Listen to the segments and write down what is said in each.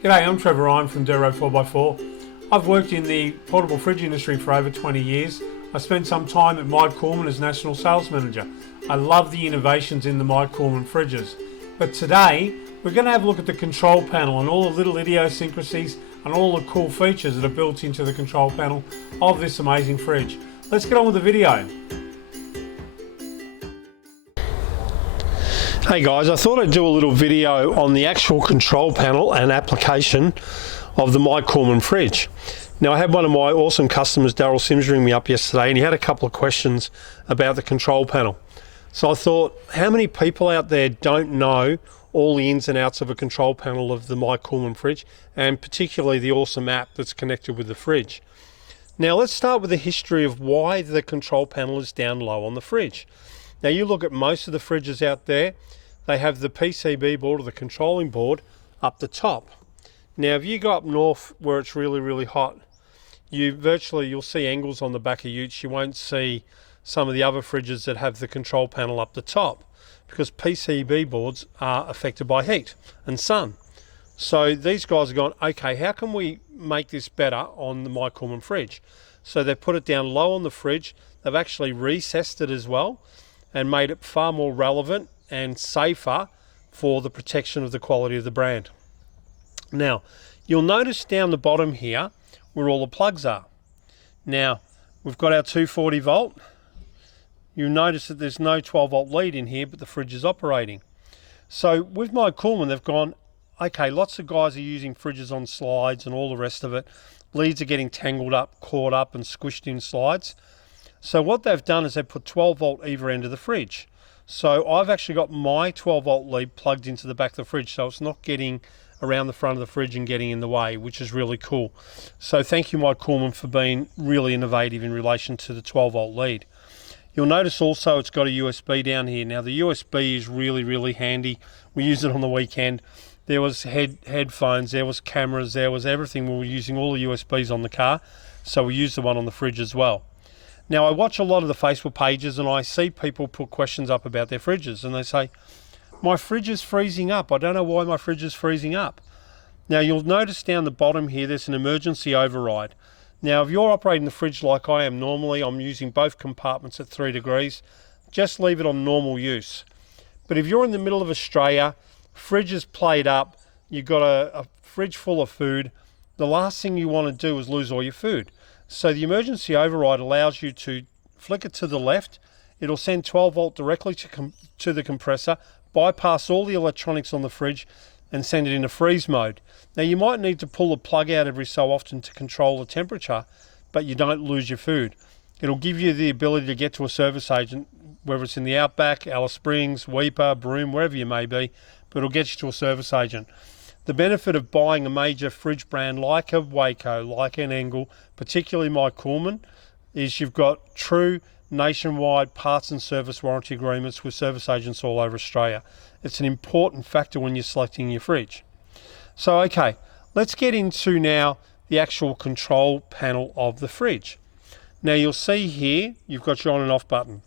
G'day, I'm Trevor Ryan from Duro 4x4. I've worked in the portable fridge industry for over 20 years. I spent some time at myCOOLMAN as National Sales Manager. I love the innovations in the myCOOLMAN fridges. But today, we're going to have a look at the control panel and all the little idiosyncrasies and all the cool features that are built into the control panel of this amazing fridge. Let's get on with the video. Hey guys, I thought I'd do a little video on the actual control panel and application of the myCOOLMAN fridge. Now, I had one of my awesome customers, Daryl Sims, ring me up yesterday, and he had a couple of questions about the control panel. So I thought, how many people out there don't know all the ins and outs of a control panel of the myCOOLMAN fridge, and particularly the awesome app that's connected with the fridge? Now, let's start with the history of why the control panel is down low on the fridge. Now, you look at most of the fridges out there, they have the PCB board or the controlling board up the top. Now, if you go up north where it's really hot, you'll see angles on the back of utes. You won't see some of the other fridges that have the control panel up the top, because PCB boards are affected by heat and sun. So these guys are going, okay, how can we make this better on the myCOOLMAN fridge? So they've put it down low on the fridge. They've actually recessed it as well and made it far more relevant and safer for the protection of the quality of the brand. Now, you'll notice down the bottom here where all the plugs are. Now, we've got our 240 volt. You'll notice that there's no 12 volt lead in here, but the fridge is operating. So with myCOOLMAN, they've gone, okay, lots of guys are using fridges on slides and all the rest of it. Leads are getting tangled up, caught up and squished in slides. So what they've done is they've put 12 volt either end of the fridge. So I've actually got my 12 volt lead plugged into the back of the fridge, so it's not getting around the front of the fridge and getting in the way, which is really cool. So thank you, myCOOLMAN, for being really innovative in relation to the 12 volt lead. You'll notice also it's got a USB down here. Now, the USB is really handy. We use it on the weekend. There was headphones, there was cameras, there was everything. We were using all the USBs on the car, so we used the one on the fridge as well. Now, I watch a lot of the Facebook pages and I see people put questions up about their fridges, and they say, my fridge is freezing up. I don't know why my fridge is freezing up. Now, you'll notice down the bottom here, there's an emergency override. Now, if you're operating the fridge like I am normally, I'm using both compartments at 3 degrees, just leave it on normal use. But if you're in the middle of Australia, fridge is played up, you've got a fridge full of food, the last thing you want to do is lose all your food. So the emergency override allows you to flick it to the left. It'll send 12 volt directly to the compressor, bypass all the electronics on the fridge and send it into freeze mode. Now, you might need to pull the plug out every so often to control the temperature, but you don't lose your food. It'll give you the ability to get to a service agent, whether it's in the Outback, Alice Springs, Weeper, Broome, wherever you may be, but it'll get you to a service agent. The benefit of buying a major fridge brand like a Waco, like an Engel, particularly myCOOLMAN, is you've got true nationwide parts and service warranty agreements with service agents all over Australia. It's an important factor when you're selecting your fridge. So, okay, let's get into now the actual control panel of the fridge. Now, you'll see here, you've got your on and off button.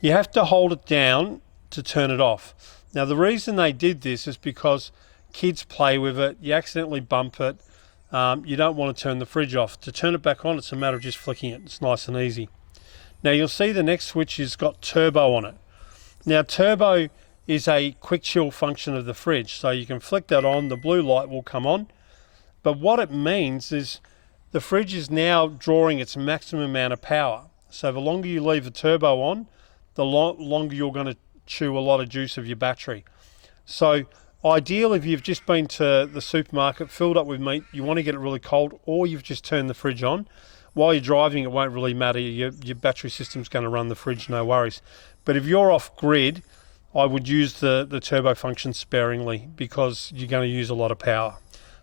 You have to hold it down to turn it off. Now, the reason they did this is because kids play with it, you accidentally bump it, you don't want to turn the fridge off. To turn it back on, it's a matter of just flicking it. It's nice and easy. Now, you'll see the next switch has got turbo on it. Now, turbo is a quick chill function of the fridge, so you can flick that on, the blue light will come on. But what it means is the fridge is now drawing its maximum amount of power. So the longer you leave the turbo on, the longer you're going to chew a lot of juice of your battery. So ideal if you've just been to the supermarket, filled up with meat, you want to get it really cold, or you've just turned the fridge on. While you're driving, it won't really matter. Your battery system's going to run the fridge, no worries. But if you're off grid, I would use the turbo function sparingly, because you're going to use a lot of power.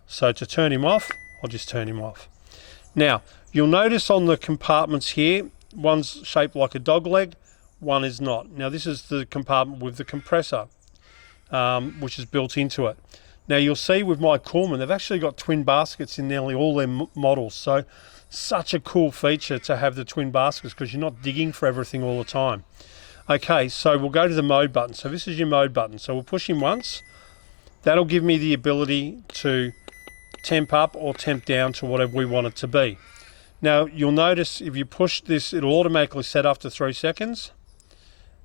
So to turn him off, I'll just turn him off. Now, you'll notice on the compartments here, one's shaped like a dog leg, one is not. Now, this is the compartment with the compressor, which is built into it. Now, you'll see with myCOOLMAN, they've actually got twin baskets in nearly all their models. So, such a cool feature to have the twin baskets, because you're not digging for everything all the time. Okay, so we'll go to the mode button. So this is your mode button. So we'll push him once. That'll give me the ability to temp up or temp down to whatever we want it to be. Now you'll notice if you push this, it'll automatically set after 3 seconds.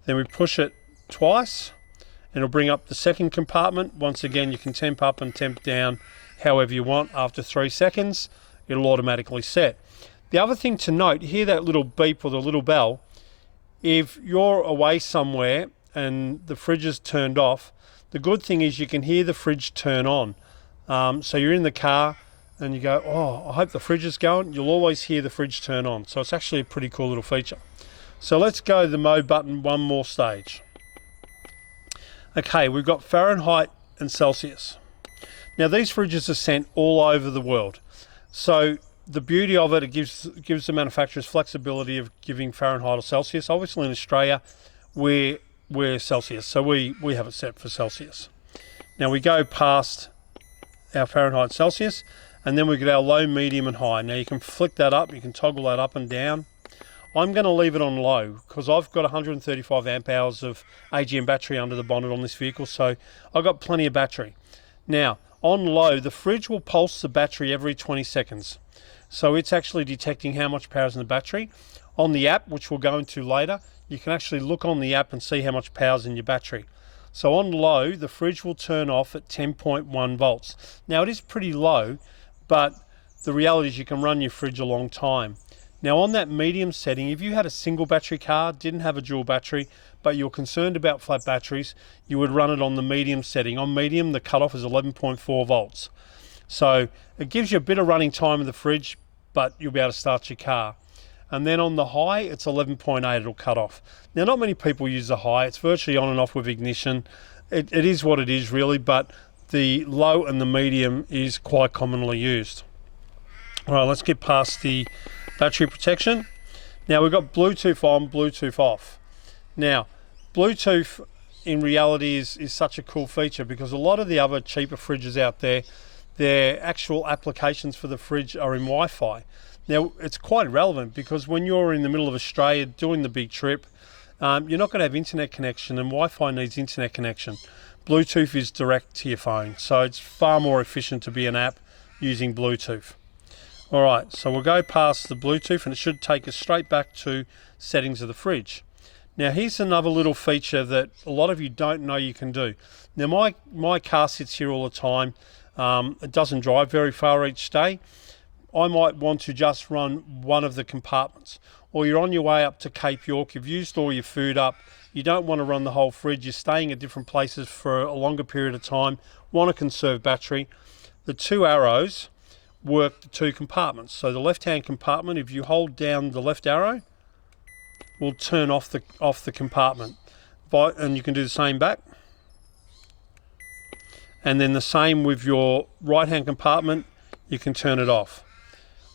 Then we push it twice and it'll bring up the second compartment. Once again, you can temp up and temp down however you want. After 3 seconds, it'll automatically set. The other thing to note, hear that little beep or the little bell. If you're away somewhere and the fridge is turned off, the good thing is you can hear the fridge turn on. So you're in the car and you go, oh, I hope the fridge is going. You'll always hear the fridge turn on. So it's actually a pretty cool little feature. So let's go to the mode button one more stage. Okay, we've got Fahrenheit and Celsius. Now these fridges are sent all over the world. So the beauty of it, it gives the manufacturers flexibility of giving Fahrenheit or Celsius. Obviously in Australia, we're Celsius, so we have it set for Celsius. Now we go past our Fahrenheit Celsius, and then we get our low, medium and high. Now you can flick that up, you can toggle that up and down. I'm going to leave it on low because I've got 135 amp hours of AGM battery under the bonnet on this vehicle, so I've got plenty of battery. Now on low, the fridge will pulse the battery every 20 seconds. So it's actually detecting how much power is in the battery. On the app, which we'll go into later, you can actually look on the app and see how much power is in your battery. So on low, the fridge will turn off at 10.1 volts. Now it is pretty low, but the reality is you can run your fridge a long time. Now on that medium setting, if you had a single battery car, didn't have a dual battery, but you're concerned about flat batteries, you would run it on the medium setting. On medium, the cutoff is 11.4 volts. So it gives you a bit of running time in the fridge, but you'll be able to start your car. And then on the high, it's 11.8, it'll cut off. Now, not many people use the high. It's virtually on and off with ignition. It is what it is really, but the low and the medium is quite commonly used. All right, let's get past the battery protection. Now we've got Bluetooth on, Bluetooth off. Now, Bluetooth in reality is such a cool feature because a lot of the other cheaper fridges out there, their actual applications for the fridge are in Wi-Fi. Now, it's quite relevant because when you're in the middle of Australia doing the big trip, you're not going to have internet connection, and Wi-Fi needs internet connection. Bluetooth is direct to your phone, so it's far more efficient to be an app using Bluetooth. All right, so we'll go past the Bluetooth and it should take us straight back to settings of the fridge. Now, here's another little feature that a lot of you don't know you can do. Now, my car sits here all the time. It doesn't drive very far each day. I might want to just run one of the compartments, or you're on your way up to Cape York, you've used all your food up, you don't want to run the whole fridge, you're staying at different places for a longer period of time, want to conserve battery. The two arrows work the two compartments. So the left-hand compartment, if you hold down the left arrow, will turn off the compartment. And you can do the same back. And then the same with your right-hand compartment, you can turn it off.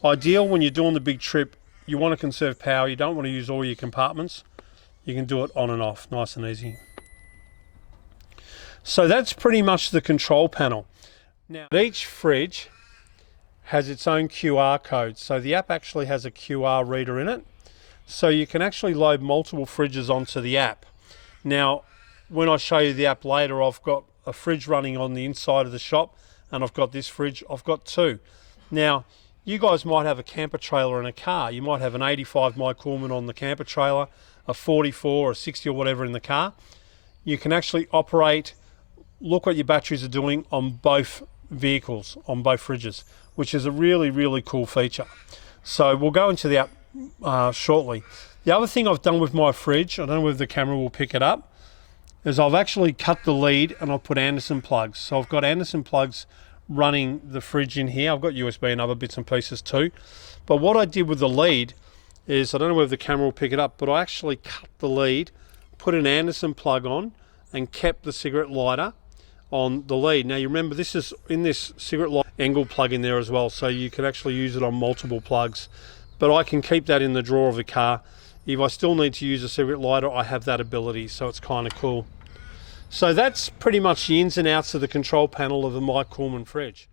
Ideal when you're doing the big trip, you want to conserve power, you don't want to use all your compartments, you can do it on and off, nice and easy. So that's pretty much the control panel. Now, each fridge has its own QR code, so the app actually has a QR reader in it, so you can actually load multiple fridges onto the app. Now, when I show you the app later, I've got a fridge running on the inside of the shop, and I've got this fridge, I've got two. Now, you guys might have a camper trailer in a car. You might have an 85 myCOOLMAN on the camper trailer, a 44 or 60 or whatever in the car. You can actually operate, look what your batteries are doing on both vehicles, on both fridges, which is a really, really cool feature. So we'll go into the app shortly. The other thing I've done with my fridge, I don't know if the camera will pick it up, is I've actually cut the lead and I've put Anderson plugs. So I've got Anderson plugs running the fridge in here. I've got USB and other bits and pieces too. But what I did with the lead is, I don't know whether the camera will pick it up, but I actually cut the lead, put an Anderson plug on and kept the cigarette lighter on the lead. Now you remember this is in this cigarette lighter angle plug in there as well, so you can actually use it on multiple plugs. But I can keep that in the drawer of the car. If I still need to use a cigarette lighter, I have that ability, so it's kind of cool. So that's pretty much the ins and outs of the control panel of the myCOOLMAN fridge.